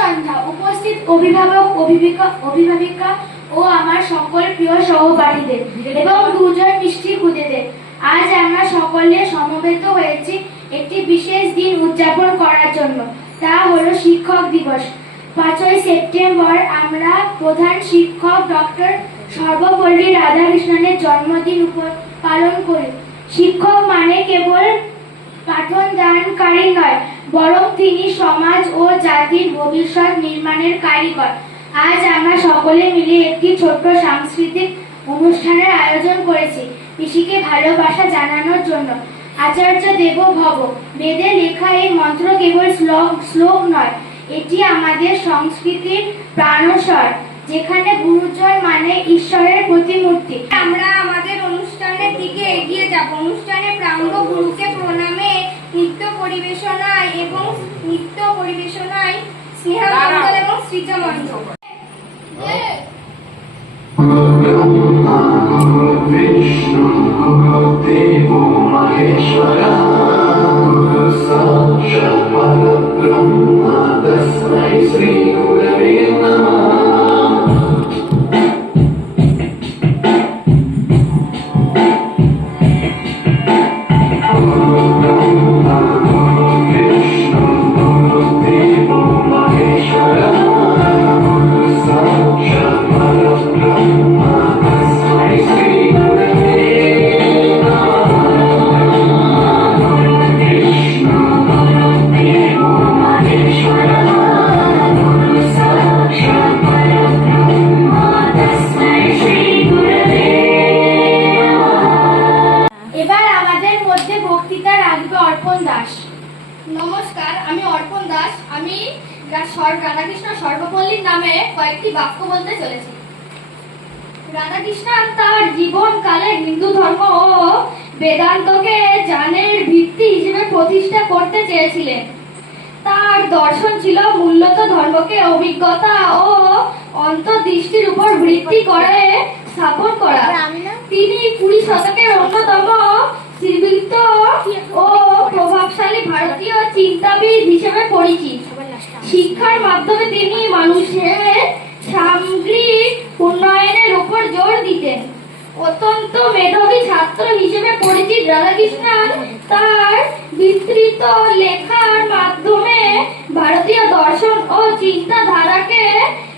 সন্ধ্যা। উপস্থিত অভিভাবক, অভিভাবিকা ও আমার সকল প্রিয় সহপাঠীদের এবং দুজন মিষ্টি খুদেদের, আজ আমরা সকলে সমবেত হয়েছি একটি বিশেষ দিন উদযাপন করার জন্য। তা হলো শিক্ষক দিবস। 5ই সেপ্টেম্বর আমরা প্রধান শিক্ষক ডক্টর সর্বপল্লী রাধাকৃষ্ণনের জন্মদিন পালন করি। শিক্ষক মানে কেবল পাঠন দানকারী নয়, বরং তিনি সমাজ ও জাতির ভবিষ্যৎ নির্মাণের কারিগর। আজ আমরা সকলে মিলে একটি ছোট্ট সাংস্কৃতিক অনুষ্ঠানের আয়োজন করেছি পিসিকে ভালোবাসা জানানোর জন্য। আচার্য দেবো ভব বেদে লেখা এই মন্ত্র কেবল শ্লোক নয়, এটি আমাদের সংস্কৃতির প্রাণস্বর, যেখানে গুরুজন মানে ঈশ্বরের প্রতিমূর্তি। আমরা আমাদের অনুষ্ঠানের দিকে এগিয়ে যাব। অনুষ্ঠানে প্রাঙ্গ গুরুকে প্রণামে নৃত্য পরিবেশনায় স্নেহা মণ্ডল এবং সৃজা মণ্ডল। বিষ্ণু গুরুদেব মহেশ্বরা গুরু সাক্ষাৎ পরব্রহ্ম তস্मै শ্রী গুরবে নমঃ। নমস্কার, আমি অর্পণ দাস। আমি রাধাকৃষ্ণ সর্বপল্লীর নামে কয়েকটি বাক্য বলতে চলেছি। রাধাকৃষ্ণন তার জীবনকালে হিন্দু ধর্ম ও বেদান্তকে জ্ঞানের ভিত্তি হিসেবে প্রতিষ্ঠা করতে চেয়েছিলেন। তার দর্শন ছিল মূলত ধর্মকে অভিজ্ঞতা ও অন্তর্দৃষ্টির উপর ভিত্তি করে স্থাপন করা। তিনি 20 শতকের অন্যতম শ্রীবৃত্ত ও প্রভাবশালী ভারতীয় চিন্তাবিদ হিসেবে পরিচিত। শিক্ষার মাধ্যমে তিনি মানুষের সামগ্রিক উন্নয়নের উপর জোর দিতেন। অত্যন্ত মেধাবী ছাত্র হিসেবে পরিচিত রাধাকৃষ্ণন তার বিস্তৃত লেখার মাধ্যমে ভারতীয় দর্শন ও চিন্তাধারাকে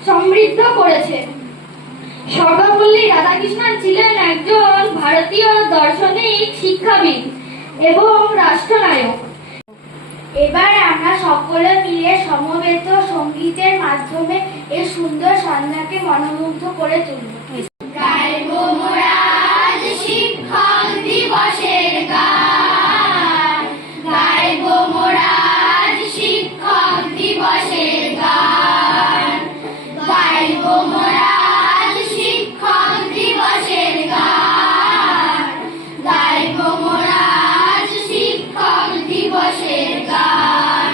সমৃদ্ধ করেছেন। সর্বপল্লী রাধাকৃষ্ণন ছিলেন একজন ভারতীয় দার্শনিক, শিক্ষাবিদ এবং রাষ্ট্রনায়ক। এবার আমরা সকলে মিলে সমবেত সঙ্গীতের মাধ্যমে এই সুন্দর সন্ধ্যাকে মনোমুগ্ধ করে তুলব। গাইবো মোরা আজ শিক্ষক দিবসের গান, গাইবো মোরা আজ শিক্ষক দিবসের গান, গাইবো মোরা আজ শিক্ষক দিবসের গান, গাইবো মোরা আজ শিক্ষক দিবসের গান।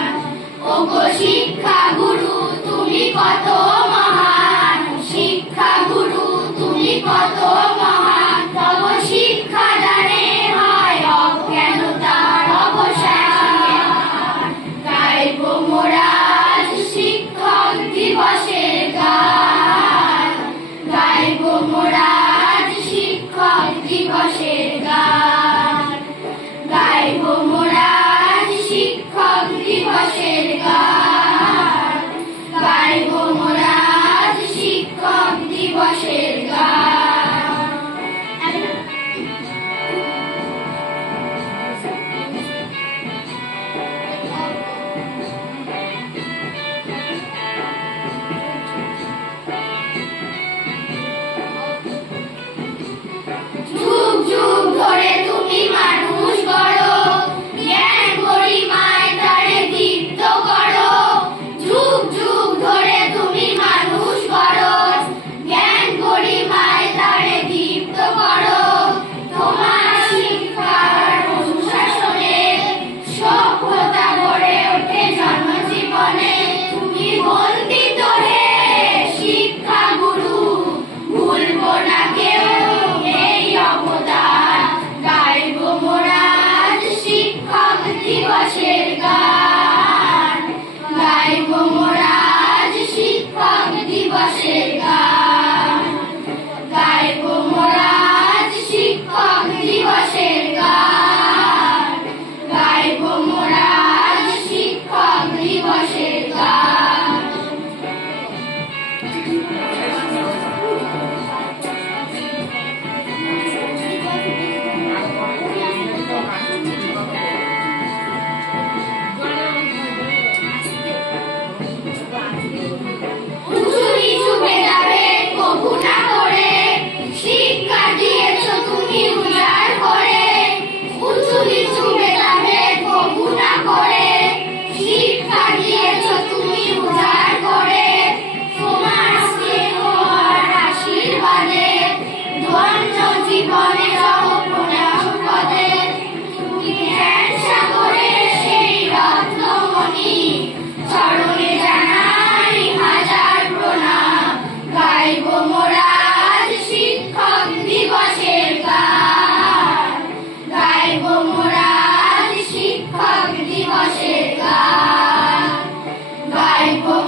ওগো শিক্ষা গুরু তুমি কত মহান, শিক্ষা গুরু তুমি কত মহান, তব শিক্ষা দানে হয় অজ্ঞানতার অবসান। গাইবো মোরা আজ শিক্ষক দিবসের গান।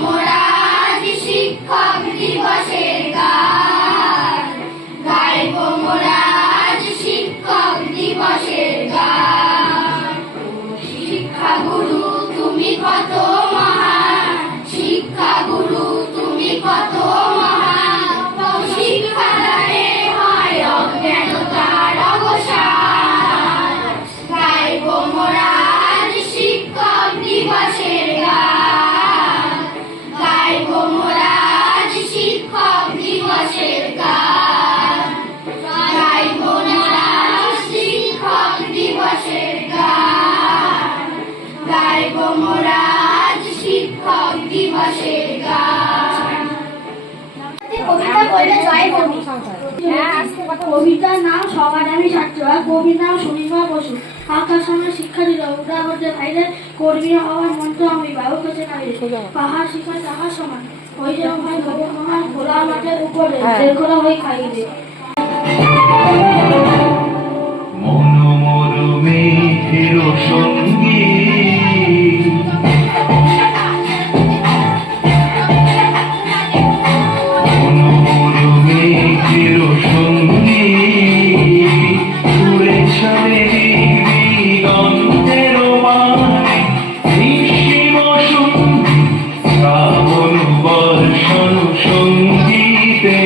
মোরা আজ শিক্ষক দিবসের গান, গাইব মোরা আজ শিক্ষক দিবসের গান। শিক্ষা গুরু তুমি কত মহান, শিক্ষা গুরু তুমি কত মহান, শিক্ষা দানে হয় অজ্ঞানতার অবসান। গাইব মোরা আজ শিক্ষক দিবসের গান, গাইব মোরা আজ শিক্ষক দিবসের গান, গাইব মোরা আজ শিক্ষক দিবসের গান, গাইব মোরা আজ শিক্ষক দিবসের গান। কবিতা বললে জয় কবি। কবিতার নাম সবাদামি ছাত্র, আর কবির নাম সুনির্মল বসু। আকাশ আমার শিক্ষা দিল, উদা হতে ভাইরে কর্মী হওয়ার মন্ত্র আমি বাবু কাছে নাইলে। পাহাড় শিখা তাহার সমান, ওই যে হয় ভব মহান, খোলা মাঠের উপরে খোলা হয়ে খাইলে। মনোমর মেঘের সঙ্গী মনোমর মেঘের সঙ্গী সুরে ছড়ে দিগন্তের মানে নিঃসীম সঙ্গী শ্রাবণ বর্ষণ সঙ্গীতে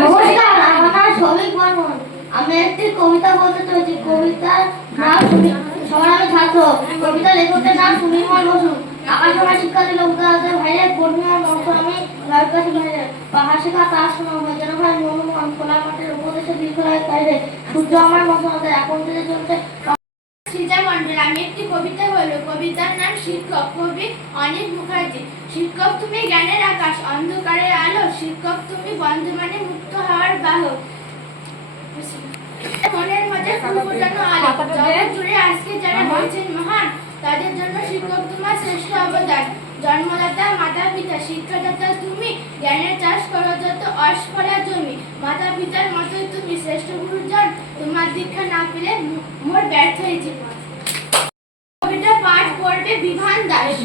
নমস্কার, আমার নাম শ্রমিক বর্মন। আমি একটি কবিতা বলতে চলেছি। কবিতার নাম সবার আমি ছাত্র। কবিতা লেখকের নাম সুনির্মল বসু। আকাশ আমার শিক্ষা দিল, উদাহরণের ভাইরে কর্মীর মন্ত্র আমি বাড়ির কাছে ভাইরে। পাহাড় শিখা তার শোনা হয় যেন ভাই মনোমন, খোলা মাঠের উপদেশে দীর্ঘায় তাইরে। সূর্য আমার মশলাতে এখন থেকে চলছে। সীতা মণ্ডল। আমি একটি কবিতা বলবো। কবিতার নাম শিক্ষক, কবি অনিক মুখার্জি। শিক্ষক তুমি জ্ঞানের আকাশ, অন্ধকারের আলো, শিক্ষক তুমি বন্ধু মানে মুক্ত হওয়ার বাহক, মনের মধ্যে ফুল ফোটানো আলো। জগৎ জুড়ে আজকে যারা হয়েছেন মহান, তাদের জন্য শিক্ষক তোমার শ্রেষ্ঠ অবদান। জন্মদাতা মাতা পিতা, শিক্ষাদাতা তুমি, জ্ঞানের চাষ করো যত অস্ফলা জমি। মাতা পিতার মতোই তুমি শ্রেষ্ঠ গুরুজন, তোমার দীক্ষা না পেলে মোর ব্যর্থ হয়েছে। কবিতা পাঠ করবে বিভান দাস।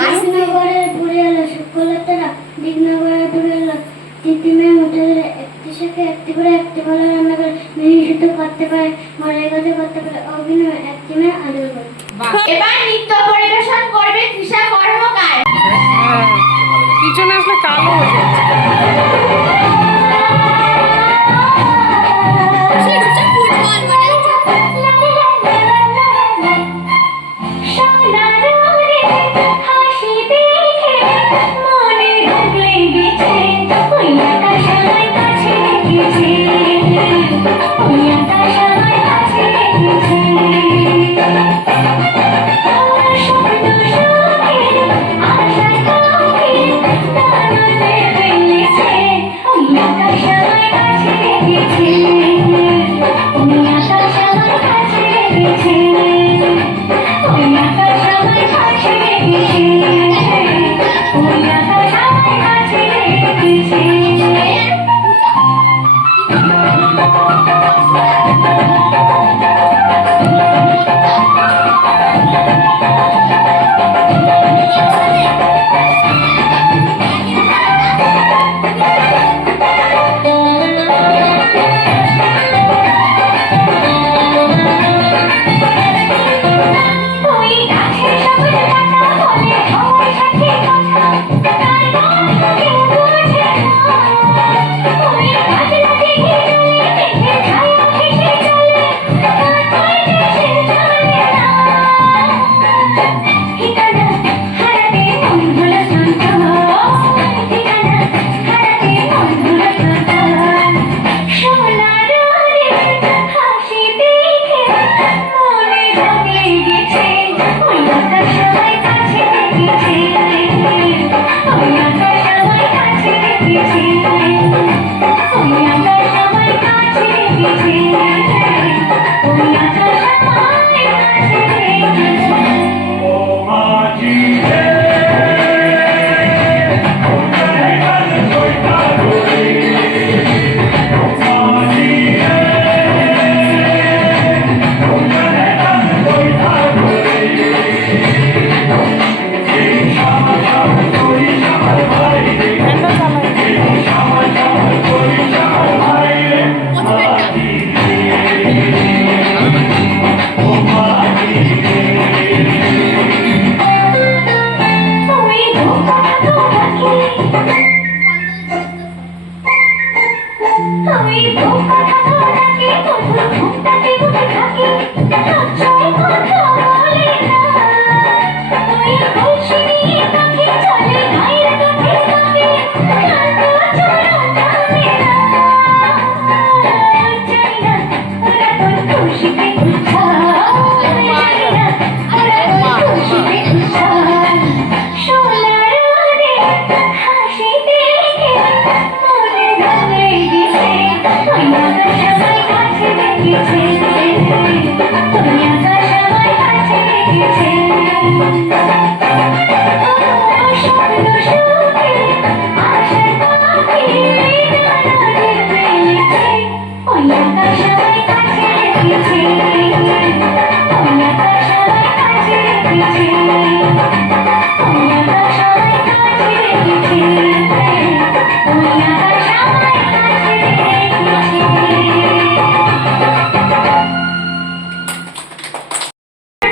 দিগনগরের ঘুরে এলো শুক্লতারা, দিগনগরের ঘুরে এলো তিতিমের মধ্যে একটি শাকে একটি করে একটি ভালো রান্না করে মেয়ে শুধু করতে পারে, ঘরের কাছে করতে পারে অভিনয় একটি মেয়ে আদর করে। এবার নৃত্য পরিবেশন করবে তৃষা কর্মকার। পিছনে আসলে কালো হয়ে যাচ্ছে। কাছে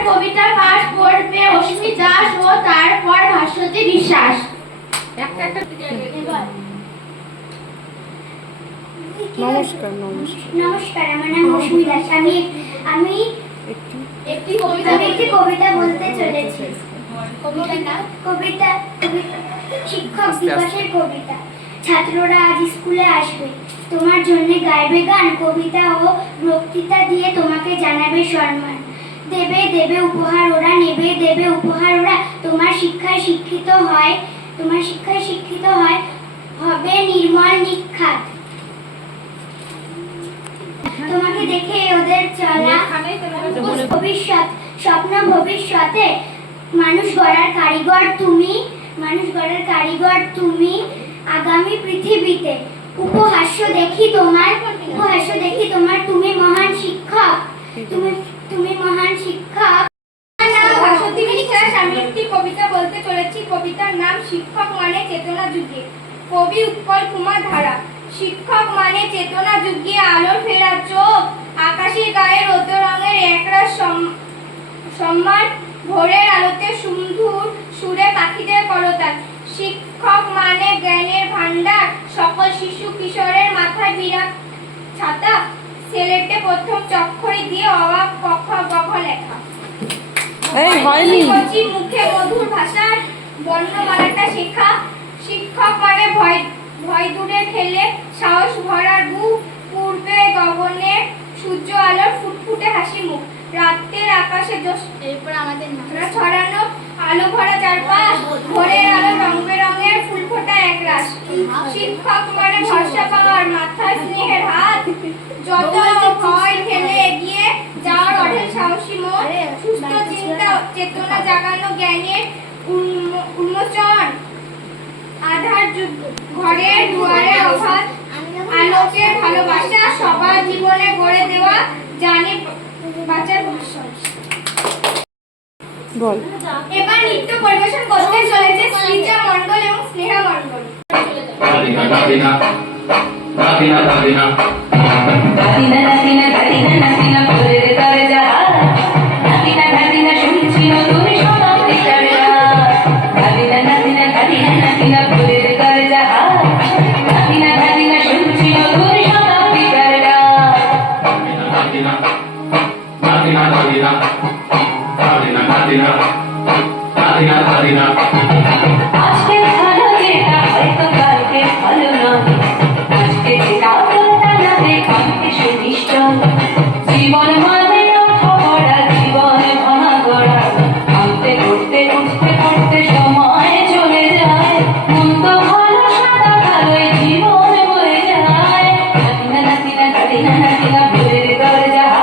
কবিতা পাঠ করবে অস্মি দাস ও তারপর ভাস্বতী বিশ্বাস। নমস্কার নমস্কার নমস্কার, আমার নাম অস্মি দাস। আমি একটি কবিতা বলতে চলেছি। কবিতার নাম কবিতা শিক্ষক দিবসের কবিতা। ছাত্ররা আজ স্কুলে আসবে, তোমার জন্য গাইবে গান, কবিতা ও বক্তৃতা দিয়ে তোমাকে জানাবে সম্মান। দেবে উপহার ওরা, দেবে উপহার ওরা। তোমার শিক্ষায় শিক্ষিত হয় হবে নির্মল নিখাত। তোমাকে দেখে ওদের চলা ভবিষ্যতে মানুষ গড়ার কারিগর তুমি আগামী পৃথিবীতে। উপহাস্য দেখি তোমার তুমি মহান শিক্ষক। তুমি মহান শিক্ষক। আমার নাম ভাস্বতী বিশ্বাস। আমি একটি কবিতা বলতে চলেছি। কবিতার নাম শিক্ষক মানে চেতনা যুগে। কবি উৎপল কুমার ধারা। শিক্ষক মানে চেতনা যুগে আলোর ফেরা চোখ, আকাশী গায়ে রৌদ্র রঙের একরাশ সম্মান, ভোরের আলোতে সুমধুর সুরে পাখিদের করতাল। শিক্ষক মানে জ্ঞানের ভান্ডার, সকল শিশু কিশোরের মাথায় বিরাট ছাতা, সেলেটে প্রথম চক্ষরি দিয়ে অবাক কখ গঘ লেখা। এই হয়নি কচি মুখে মধুর ভাষার বর্ণমালাটা শেখা। শিক্ষক মানে ভয় দূরে ঠেলে সাহস ভরার বুক, পূর্বে গগনে সূর্য আলোর ফুটফুটে হাসি মুখ। রাতের আকাশে এরপর আমাদের ছড়ানো আলো ভরা চারপাশ, ভোরের আলো রং বেরঙের ফুল ফোটা একরাশ। শিক্ষক মানে ভরসা পাওয়ার মাথায় স্নেহের হাত, যত ভয় ফেলে এগিয়ে যাওয়ার অঢেল সাহসী মন, সুস্থ চিন্তা চেতনা জাগানো জ্ঞানের উন্মোচন, আধার যুগ ঘরের দুয়ারে অভাব আলোকে ভালোবাসা সবার জীবনে গড়ে দেওয়া জানি বাঁচার ভাষণ। বল। এবার নৃত্য পরিবেশন করতে চলেছে শ্রীজা মণ্ডল এবং স্নেহা মণ্ডল। দাদিনা দাদিনা দাদিনা দাদিনা নাতিনা নাতিনা নাতিনা নাতিনা ভোরের তরে যাহা নাতিনা নাতিনা শুনছি নতুন শতাব্দী চারা নাতিনা নাতিনা নাতিনা নাতিনা ভোরের তরে যাহা নাতিনা নাতিনা শুনছি নতুন শতাব্দী চারা দাদিনা দাদিনা দাদিনা দাদিনা দাদিনা দাদিনা দাদিনা আজকে ভালো যেটা হয়তো কালকে ভালো নয় আজকে যেটা তা না দেখাতে সুনিষ্ট জীবন মানে খবরা জীবন ভাঙা গড়া আনতে করতে উঠতে পড়তে সময় চলে যায় মন্দ ভালো সাদা কালোয় জীবন বয়ে যায় নাতিনা নাতিনা নাতিনা নাতিনা ভোরের তরে যাহা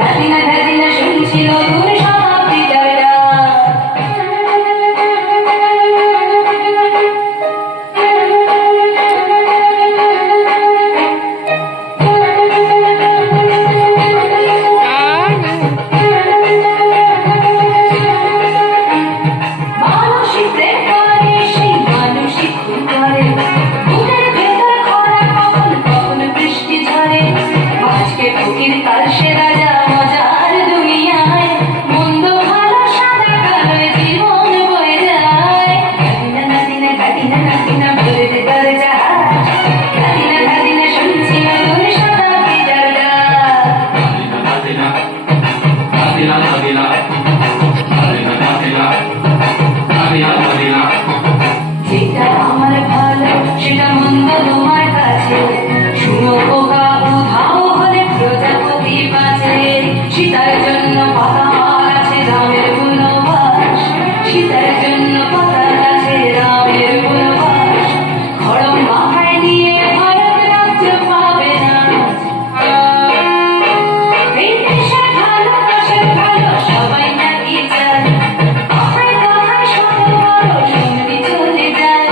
নাতিনা নাতিনা শুনছি নতুন শতাব্দী চারা মানসিক প্রেম করে সেই মানসিক খুন করে বুকের ভেতর খরা কখন কখন বৃষ্টি ঝরে আজকে ফকির কাল সে রাজা মজার দুনিয়ায় মন্দ ভালো সাদা কালোয় জীবন বয়ে যায় নাতিনা নাতিনা নাতিনা নাতিনা ভোরের তরে যাহা নাতিনা নাতিনা শুনছি নতুন শতাব্দী চারা দাদিনা দাদিনা দাদিনা দাদিনা দাদিনা দাদিনা দাদিনা যেটা আমার ভালো সেটা মন্দ তোমার কাছে শুনো পোকা উধাও হলে প্রজাপতি বাঁচে সীতার জন্য পাতা আছে রামের বনবাস সীতার জন্য পাতা আছে রামের বনবাস খড়ম মাথায় নিয়ে ভারত রাজ্য পাবে না এই দেশের ভালো দেশের ভালো সবাই নাকি চায় আহায় তাহায় শত বড় সঙ্গী চলে যায়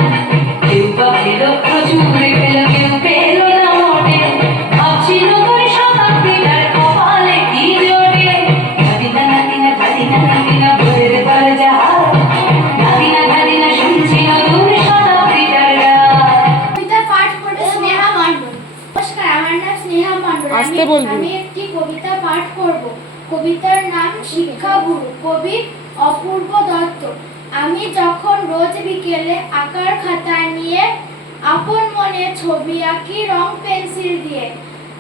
কেউ বা পেল প্রচুর পেল কেউ পেল না মোটে ভাবছি নতুন শতাব্দীটার কপালে কি জোটে নাতিনা নাতিনা নাতিনা নাতিনা ভোরের তরে যাহা নাতিনা নাতিনা শুনছি নতুন শতাব্দীটার কবিতা পাঠ করবে স্নেহা মণ্ডল। নমস্কার, আমার নাম স্নেহা মণ্ডল। আস্তে বলবি। আমি একটি কবিতা পাঠ করব। কবিতার নাম শিক্ষা গুরু, কবি অপূর্ব দত্ত। আমি যখন রোজ বিকেলে আঁকার খাতা নিয়ে আপন মনে ছবি আঁকি রং পেন্সিল দিয়ে,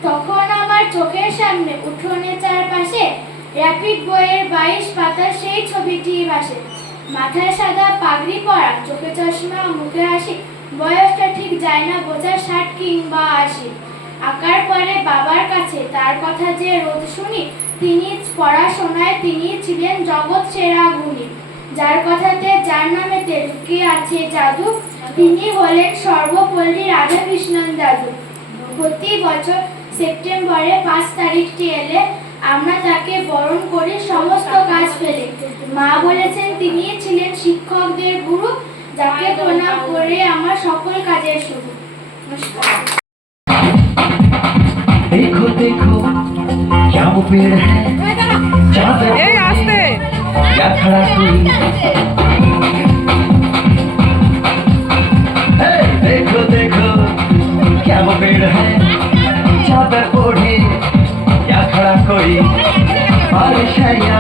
তখন আমার চোখের সামনে উঠোনের চারপাশে র্যাপিড বইয়ের 22 পাতার সেই ছবিটি ভাসে। মাথায় সাদা পাগড়ি পরা, চোখে চশমা, মুখে হাসি, বয়সটা ঠিক যায় না বোঝা 60 কিংবা 80। আঁকার পরে বাবার কাছে তার কথা যে রোজ শুনি, তিনি পড়াশোনায় তিনি ছিলেন জগৎ সেরা গুণী। যার কথাতে যার নামেতে লুকিয়ে আছে জাদু, তিনি হলেন সর্বপল্লী রাধাকৃষ্ণন দাদু। প্রতি বছর সেপ্টেম্বরে 5 তারিখটি এলে আমরা তাকে বরণ করি সমস্ত কাজ ফেলে। মা বলেছেন তিনি ছিলেন শিক্ষকদের গুরু, যাকে প্রণাম করে আমার সকল কাজের শুরু। নমস্কার। देखो देखो क्या वो पेड़ है जहाँ पे এই আস্তে या खड़ा कोई हे, देखो देखो क्या वो पेड़ है जहाँ पे ओढ़े या खड़ा कोई और शैया